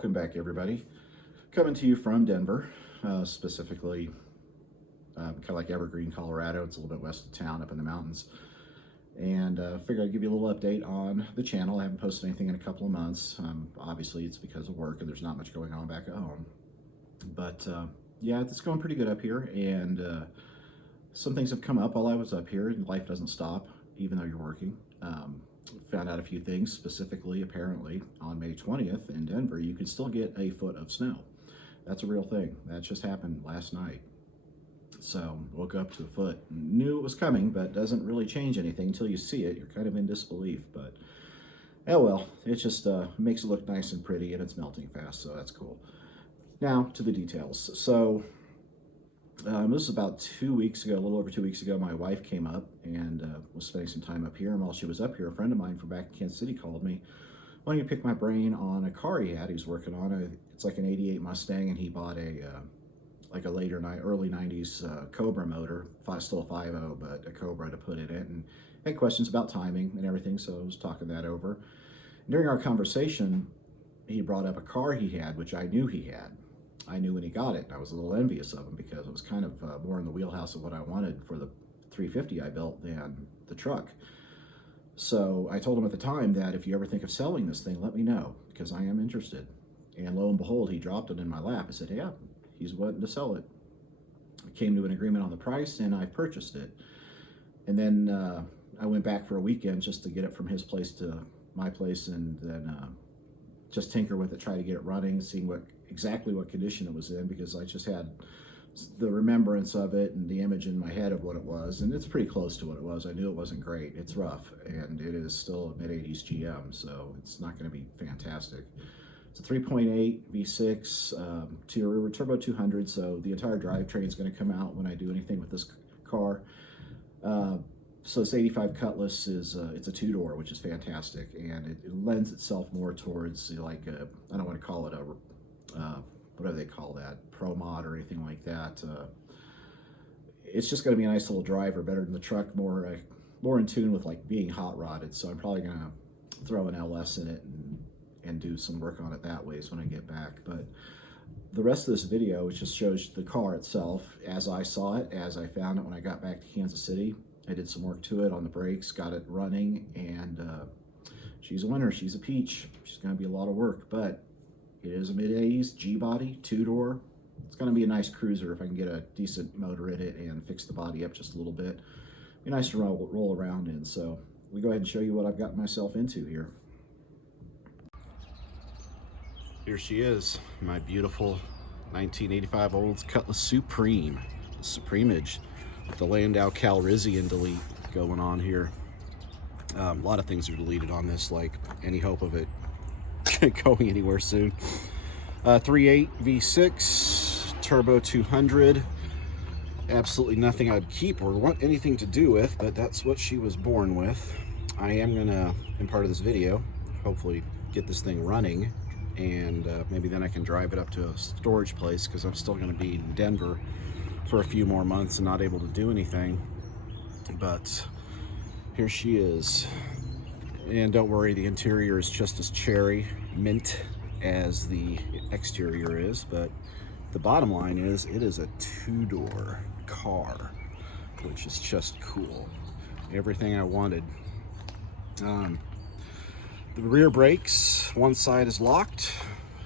Welcome back, everybody. Coming to you from Denver, specifically kind of like Evergreen, Colorado. It's a little bit west of town up in the mountains. And figured I'd give you a little update on the channel. I haven't posted anything in a couple of months. Obviously, it's because of work and there's not much going on back at home. But yeah, it's going pretty good up here. And some things have come up while I was up here, and life doesn't stop, even though you're working. Found out a few things, specifically, apparently, on May 20th in Denver, you can still get a foot of snow. That's a real thing. That just happened last night. So, woke up to a foot. Knew it was coming, but doesn't really change anything until you see it. You're kind of in disbelief, but oh well. It just makes it look nice and pretty, and it's melting fast, so that's cool. Now, to the details. So, this was about 2 weeks ago, a little over 2 weeks ago. My wife came up and was spending some time up here. And while she was up here, a friend of mine from back in Kansas City called me, wanting to pick my brain on a car he had. He was working on it's like an '88 Mustang, and he bought a like a early '90s Cobra motor, still a 5.0, but a Cobra to put it in. And had questions about timing and everything, so I was talking that over. And during our conversation, he brought up a car he had, which I knew he had. I knew when he got it, and I was a little envious of him because it was kind of more in the wheelhouse of what I wanted for the 350 I built than the truck. So I told him at the time that if you ever think of selling this thing, let me know, because I am interested. And lo and behold, he dropped it in my lap. I said, yeah, he's wanting to sell it. I came to an agreement on the price, and I purchased it. And then I went back for a weekend just to get it from his place to my place, and then just tinker with it, try to get it running, seeing exactly what condition it was in, because I just had the remembrance of it and the image in my head of what it was, and it's pretty close to what it was. I knew it wasn't great. It's rough, and it is still a mid-80s GM, so it's not going to be fantastic. It's a 3.8 V6 turbo 200, so the entire drivetrain is going to come out when I do anything with this car. So this 85 Cutlass is it's a two-door, which is fantastic, and it lends itself more towards like I don't want to call it a what do they call that, pro mod or anything like that. It's just going to be a nice little driver, better than the truck, more in tune with like being hot rodded. So I'm probably going to throw an LS in it and do some work on it that way when I get back. But the rest of this video, which just shows the car itself as I saw it, as I found it when I got back to Kansas City. I did some work to it on the brakes, got it running, and she's a winner. She's a peach. She's going to be a lot of work, but it is a mid-80s G-body, two-door. It's going to be a nice cruiser if I can get a decent motor in it and fix the body up just a little bit. Be nice to roll around in. So we go ahead and show you what I've gotten myself into here. Here she is, my beautiful 1985 Olds Cutlass Supreme. The Supremage. The Landau Calrissian delete going on here. A lot of things are deleted on this, like any hope of it going anywhere soon. 3.8 V6 turbo 200. Absolutely nothing I'd keep or want anything to do with, but that's what she was born with. I am gonna, in part of this video, hopefully get this thing running, and maybe then I can drive it up to a storage place, because I'm still gonna be in Denver for a few more months and not able to do anything. But here she is, and don't worry, the interior is just as cherry mint as the exterior is, but the bottom line is it is a two-door car, which is just cool. Everything I wanted. The rear brakes, one side is locked,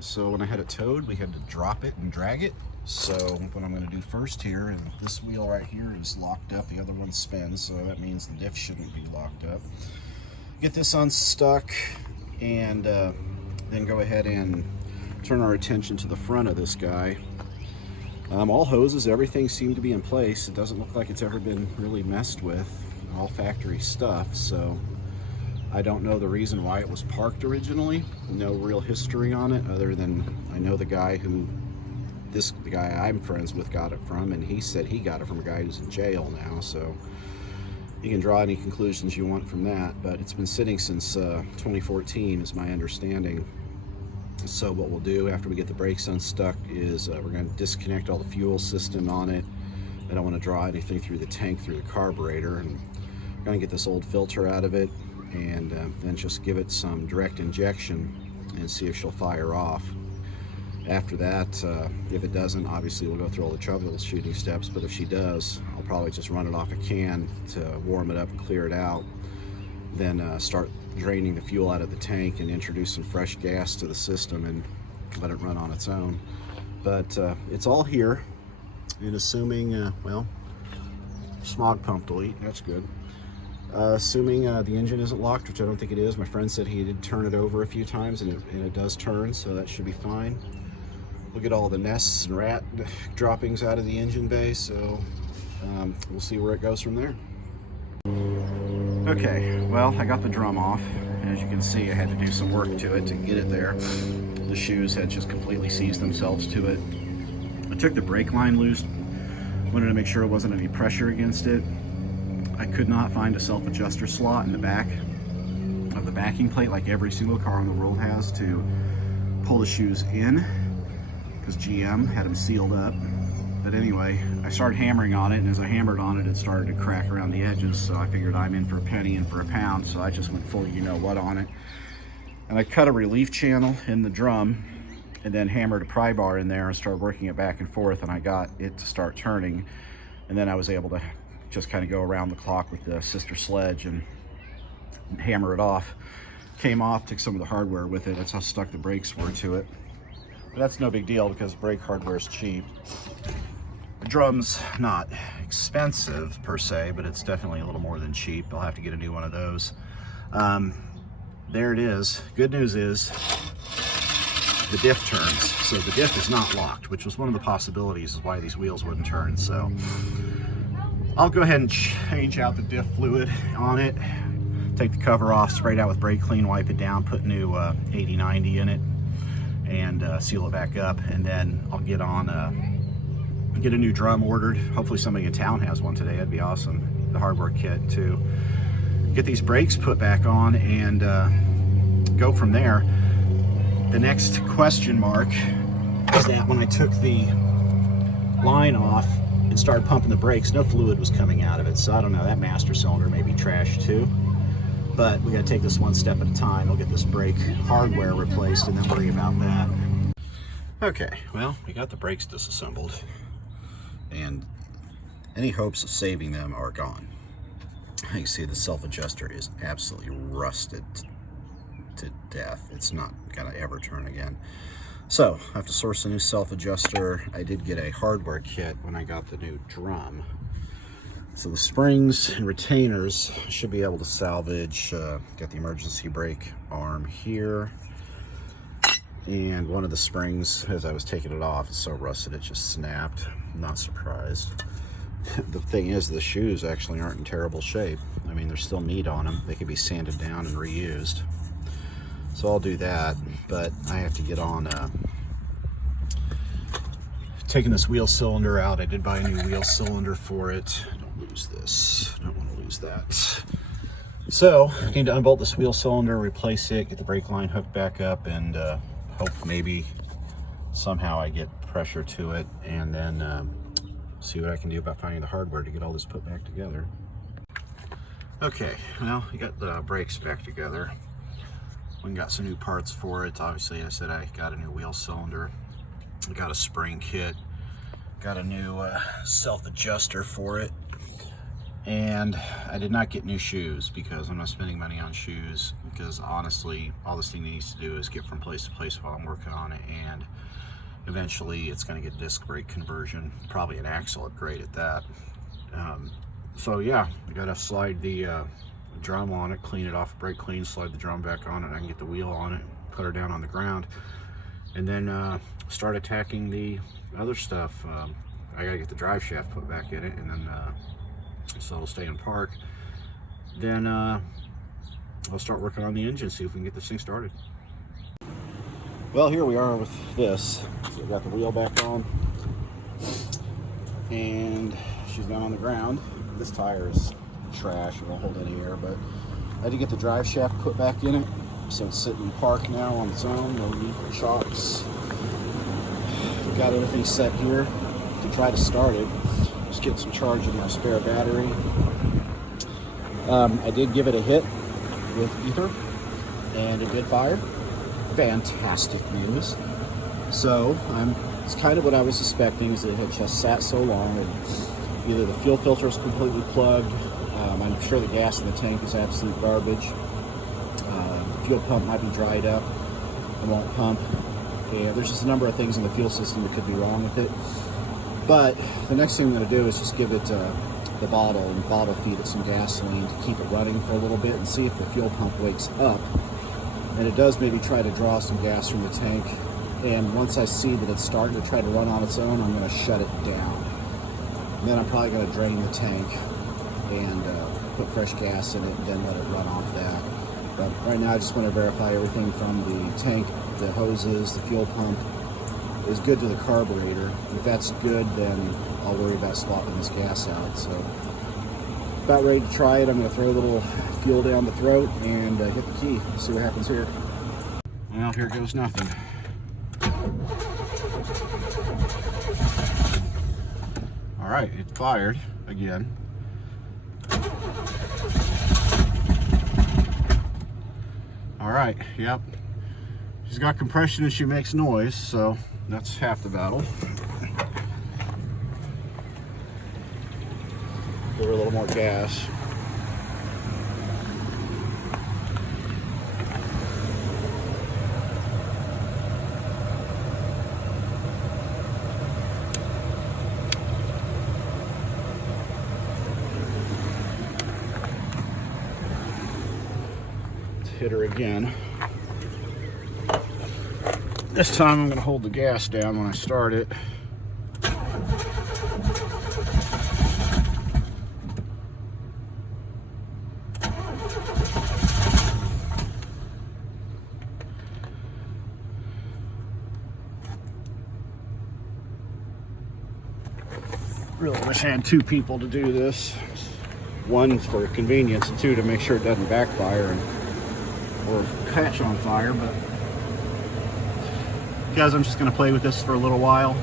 so when I had it towed, we had to drop it and drag it. So what I'm going to do first here, and this wheel right here is locked up, the other one spins, so that means the diff shouldn't be locked up. Get this unstuck, and then go ahead and turn our attention to the front of this guy. All hoses, everything seemed to be in place. It doesn't look like it's ever been really messed with. All factory stuff, so I don't know the reason why it was parked originally. No real history on it, other than I know the guy the guy I'm friends with got it from, and he said he got it from a guy who's in jail now, so you can draw any conclusions you want from that, but it's been sitting since 2014 is my understanding. So what we'll do after we get the brakes unstuck is we're going to disconnect all the fuel system on it. I don't want to draw anything through the tank, through the carburetor, and we're going to get this old filter out of it, and then just give it some direct injection and see if she'll fire off. After that, if it doesn't, obviously we'll go through all the troubleshooting steps, but if she does, I'll probably just run it off a can to warm it up and clear it out, then start draining the fuel out of the tank and introduce some fresh gas to the system and let it run on its own. But it's all here, and assuming, well, smog pump delete, that's good. Assuming the engine isn't locked, which I don't think it is. My friend said he did turn it over a few times, and it does turn, so that should be fine. We'll get all the nests and rat droppings out of the engine bay, so we'll see where it goes from there. Okay, well, I got the drum off, and as you can see, I had to do some work to it to get it there. The shoes had just completely seized themselves to it. I took the brake line loose, wanted to make sure there wasn't any pressure against it. I could not find a self-adjuster slot in the back of the backing plate like every single car in the world has to pull the shoes in, because GM had them sealed up. But anyway, I started hammering on it, and as I hammered on it, it started to crack around the edges, so I figured I'm in for a penny and for a pound, so I just went full you-know-what on it. And I cut a relief channel in the drum, and then hammered a pry bar in there and started working it back and forth, and I got it to start turning. And then I was able to just kind of go around the clock with the sister sledge and hammer it off. Came off, took some of the hardware with it. That's how stuck the brakes were to it. But that's no big deal because brake hardware is cheap. The drum's not expensive per se, but it's definitely a little more than cheap. I'll have to get a new one of those. There it is. Good news is the diff turns. So the diff is not locked, which was one of the possibilities of why these wheels wouldn't turn. So I'll go ahead and change out the diff fluid on it, take the cover off, spray it out with brake clean, wipe it down, put new 80/90 in it, and seal it back up. And then I'll get a new drum ordered. Hopefully somebody in town has one today. That'd be awesome. The hardware kit to get these brakes put back on and go from there. The next question mark is that when I took the line off and started pumping the brakes, no fluid was coming out of it. So I don't know, that master cylinder may be trashed too. But we gotta take this one step at a time. We'll get this brake hardware replaced and then worry about that. Okay, well, we got the brakes disassembled, and any hopes of saving them are gone. You can see the self-adjuster is absolutely rusted to death. It's not gonna ever turn again. So I have to source a new self-adjuster. I did get a hardware kit when I got the new drum. So the springs and retainers should be able to salvage. Got the emergency brake arm here. And one of the springs, as I was taking it off, is so rusted it just snapped. I'm not surprised. The thing is, the shoes actually aren't in terrible shape. I mean, there's still meat on them. They could be sanded down and reused. So I'll do that, but I have to get on taking this wheel cylinder out. I did buy a new wheel cylinder for it. Don't lose this. Don't want to lose that. So I need to unbolt this wheel cylinder, replace it, get the brake line hooked back up, and hope maybe somehow I get pressure to it, and then see what I can do about finding the hardware to get all this put back together. Okay, well, we got the brakes back together. We got some new parts for it. Obviously, I said I got a new wheel cylinder. I got a spring kit. Got a new self-adjuster for it. And I did not get new shoes because I'm not spending money on shoes, because honestly, all this thing needs to do is get from place to place while I'm working on it, and eventually it's going to get disc brake conversion, probably an axle upgrade at that. So yeah, we got to slide the drum on it, clean it off, brake clean, slide the drum back on it. I can get the wheel on it, put her down on the ground, and then start attacking the other stuff. I got to get the drive shaft put back in it, and then so it'll stay in park. Then I'll start working on the engine, see if we can get this thing started. Well, here we are with this. So we got the wheel back on, and she's down on the ground. This tire is trash, it won't hold any air, but I had to get the drive shaft put back in it, so it's sitting in park now on its own, no need for shocks. Got everything set here to try to start it. Just get some charge in my spare battery. I did give it a hit with ether, and it did fire. Fantastic news. So it's kind of what I was suspecting, is it had just sat so long and either the fuel filter is completely plugged. I'm sure the gas in the tank is absolute garbage. The fuel pump might be dried up and won't pump. And there's just a number of things in the fuel system that could be wrong with it. But the next thing I'm going to do is just give it the bottle and bottle feed it some gasoline to keep it running for a little bit and see if the fuel pump wakes up. And it does maybe try to draw some gas from the tank. And once I see that it's starting to try to run on its own, I'm going to shut it down. And then I'm probably going to drain the tank and put fresh gas in it and then let it run off that. But right now I just want to verify everything from the tank, the hoses, the fuel pump is good to the carburetor. If that's good, then I'll worry about swapping this gas out. So about ready to try it. I'm going to throw a little fuel down the throat and hit the key. See what happens here. Well, here goes nothing. All right, it fired again. All right, yep. She's got compression and she makes noise, so that's half the battle. Give her a little more gas. Hit her again. This time I'm going to hold the gas down when I start it. Really wish I had two people to do this. One for convenience and two to make sure it doesn't backfire or catch on fire. But guys, I'm just going to play with this for a little while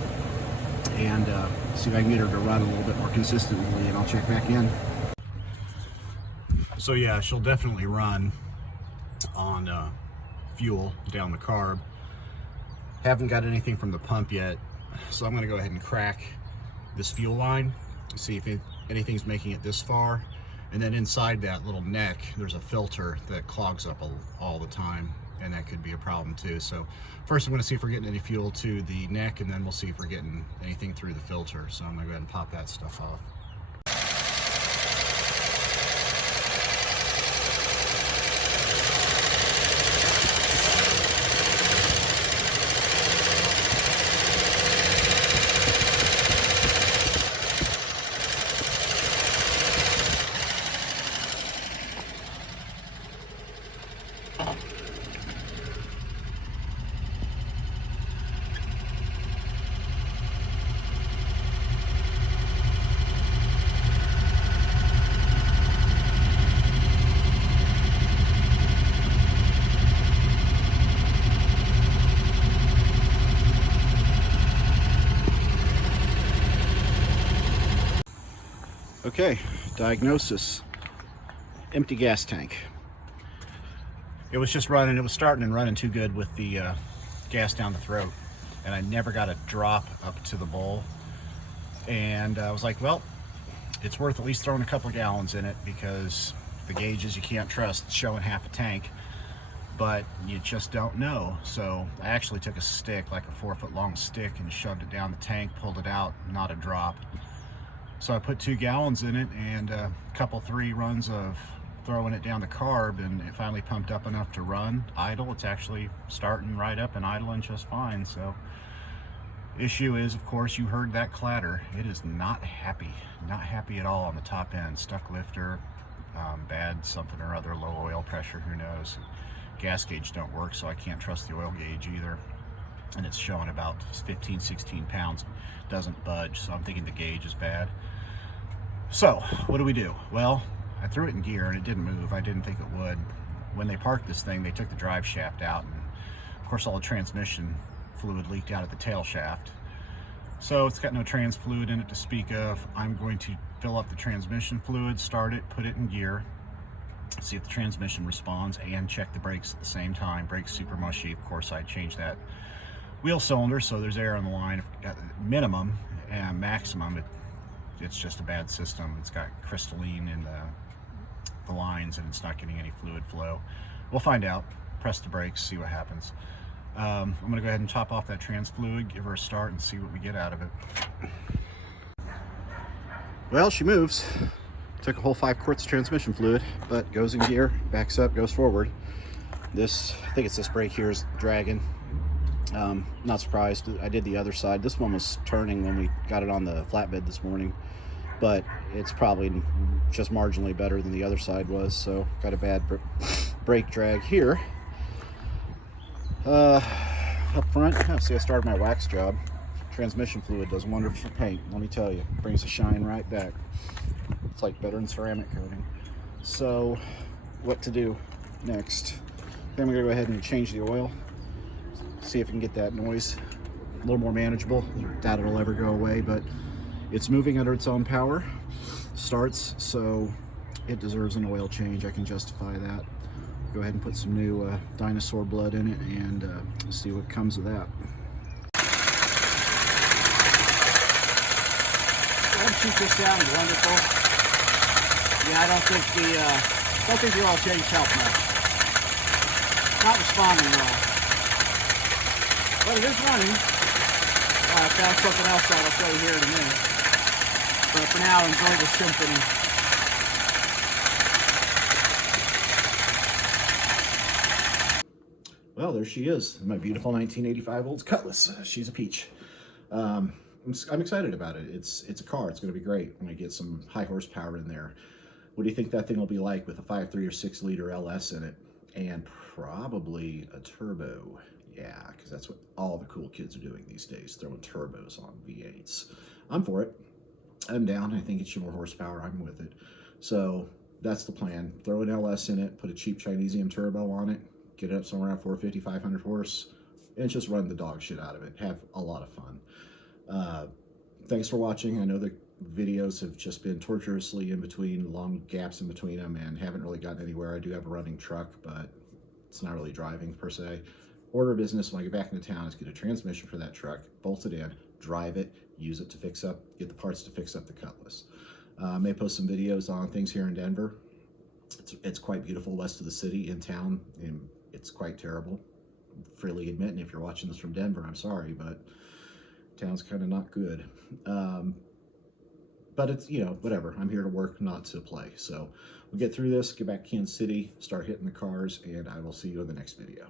and see if I can get her to run a little bit more consistently, and I'll check back in. So yeah, she'll definitely run on fuel down the carb. Haven't got anything from the pump yet, so I'm going to go ahead and crack this fuel line, see if anything's making it this far. And then inside that little neck, there's a filter that clogs up all the time, and that could be a problem too. So first I'm going to see if we're getting any fuel to the neck, and then we'll see if we're getting anything through the filter. So I'm going to go ahead and pop that stuff off. Okay, diagnosis. Empty gas tank. It was just running, it was starting and running too good with the gas down the throat, and I never got a drop up to the bowl. And I was like, well, it's worth at least throwing a couple of gallons in it, because the gauges you can't trust showing half a tank, but you just don't know. So I actually took a stick, like a 4-foot long stick, and shoved it down the tank, pulled it out, not a drop. So I put 2 gallons in it and a couple 3 runs of throwing it down the carb, and it finally pumped up enough to run idle. It's actually starting right up and idling just fine. So issue is, of course, you heard that clatter. It is not happy at all on the top end. Stuck lifter, bad something or other, low oil pressure, who knows. Gas gauge don't work, so I can't trust the oil gauge either. And it's showing about 15, 16 pounds, doesn't budge, so I'm thinking the gauge is bad. So what do? Well, I threw it in gear and it didn't move. I didn't think it would. When they parked this thing, they took the drive shaft out, and of course all the transmission fluid leaked out at the tail shaft. So it's got no trans fluid in it to speak of. I'm going to fill up the transmission fluid, start it, put it in gear, see if the transmission responds, and check the brakes at the same time. Brakes super mushy. Of course, I changed that wheel cylinder, so there's air on the line at minimum, and maximum it's just a bad system. It's got crystalline in the lines and it's not getting any fluid flow. We'll find out. Press the brakes, see what happens. I'm going to go ahead and top off that trans fluid, give her a start, and see what we get out of it. Well, she moves. Took a whole 5 quarts of transmission fluid, but goes in gear, backs up, goes forward. This, I think it's this brake here, is dragging. Not surprised. I did the other side. This one was turning when we got it on the flatbed this morning, but it's probably just marginally better than the other side was, so got a bad brake drag here. Up front, see, I started my wax job. Transmission fluid does wonders for paint, let me tell you. Brings the shine right back. It's like better than ceramic coating. So, what to do next? Then we're gonna go ahead and change the oil. See if we can get that noise a little more manageable. Doubt it'll ever go away, but it's moving under its own power. Starts, so it deserves an oil change. I can justify that. Go ahead and put some new dinosaur blood in it and see what comes of that. Shoot this down is wonderful. Yeah, I don't think the oil change helped much. Not responding well. But it is running. I found something else that I'll show you here in a minute. But for now, enjoy the symphony. Well, there she is, my beautiful 1985 Olds Cutlass. She's a peach. I'm excited about it. It's a car. It's going to be great when I get some high horsepower in there. What do you think that thing will be like with a 5.3 or 6 liter LS in it? And probably a turbo. Yeah, because that's what all the cool kids are doing these days, throwing turbos on V8s. I'm for it. I'm down. I think it's more horsepower. I'm with it. So that's the plan. Throw an LS in it, put a cheap Chinesium turbo on it, get it up somewhere around 450, 500 horse, and just run the dog shit out of it. Have a lot of fun. Thanks for watching. I know the videos have just been torturously in between, long gaps in between them, and haven't really gotten anywhere. I do have a running truck, but it's not really driving per se. Order of business when I get back into town is get a transmission for that truck, bolt it in, drive it, use it to fix up, get the parts to fix up the Cutlass. May post some videos on things here in Denver. It's quite beautiful west of the city. In town, and it's quite terrible. Freely admitting, if you're watching this from Denver, I'm sorry, but town's kind of not good. But it's, you know, whatever. I'm here to work, not to play. So we'll get through this, get back to Kansas City, start hitting the cars, and I will see you in the next video.